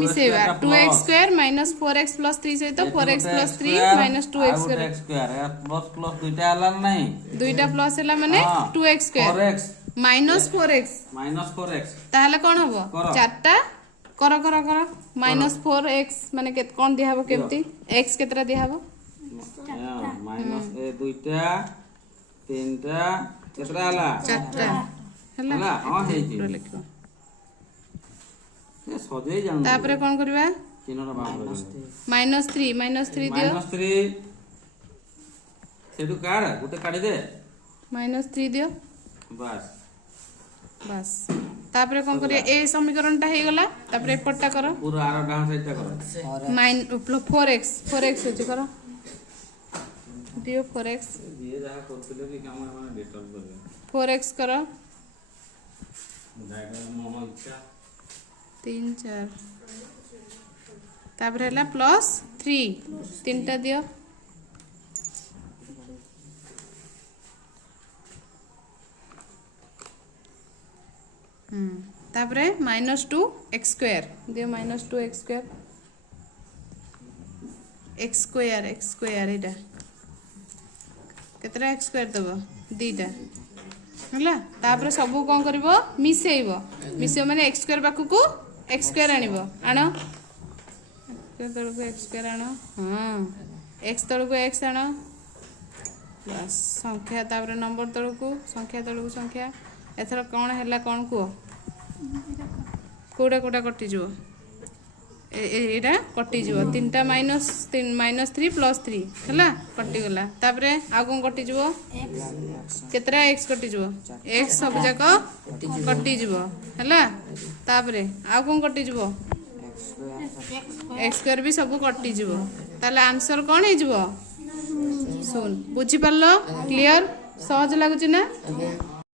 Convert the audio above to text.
मिसेबा 2x² minus 4x plus 3 सहित 4x plus 3 minus 2x square plus plus दुईटा आला नहीं दुईटा प्लस हैला माने 2x² 4x माइनस 4x ताहले कोन हबो चारटा करो करो करो माइनस 4x माने के कोन दिया हबो केमती x केतरा दिया हबो माइनस ए दुईटा तीनटा केतरा आला चारटा हला हां हे जी लिखो ए सजे जान तापरे कोन करबा तीनरा बाप माइनस 3 दियो माइनस 3 सेटु काड गुटे काडी दे माइनस 3 दियो बस बस तापरे कोन करिया ए समीकरणटा हे गला तापरे एपटटा करो पूरा आरो डाउन साइडटा करो 4x होची करो दियो 4x ये जहा करथिले कि काम माने डिस्टर्ब करबे 4x करो डायग्राम मोह इच्छा 3 4 तापरे हला प्लस 3 तीनटा दियो तापरे -2x² दियो -2x² x² एटा केतरा x² दबो दीटा हला तापरे सबु कोन करबो मिसेइबो माने x² पाखु x² आनिबो आनो तळको x² आनो हां x तळको x आनो बस संख्या तापरे नंबर तळको संख्या एथर कोन हैला कोन को कोडा कोडा कटि जो एटा कटि जो तीनटा -3 प्लस 3 हैला कटि गला तापरे आ कोन कटि जो केतरा x कटि जो x सब जाको कटि जो हैला तापरे आ कोन कटि जो x² भी सब कटि जो ताले आंसर कोन हे जो सुन बुझी परलो क्लियर सहज लागु छी ना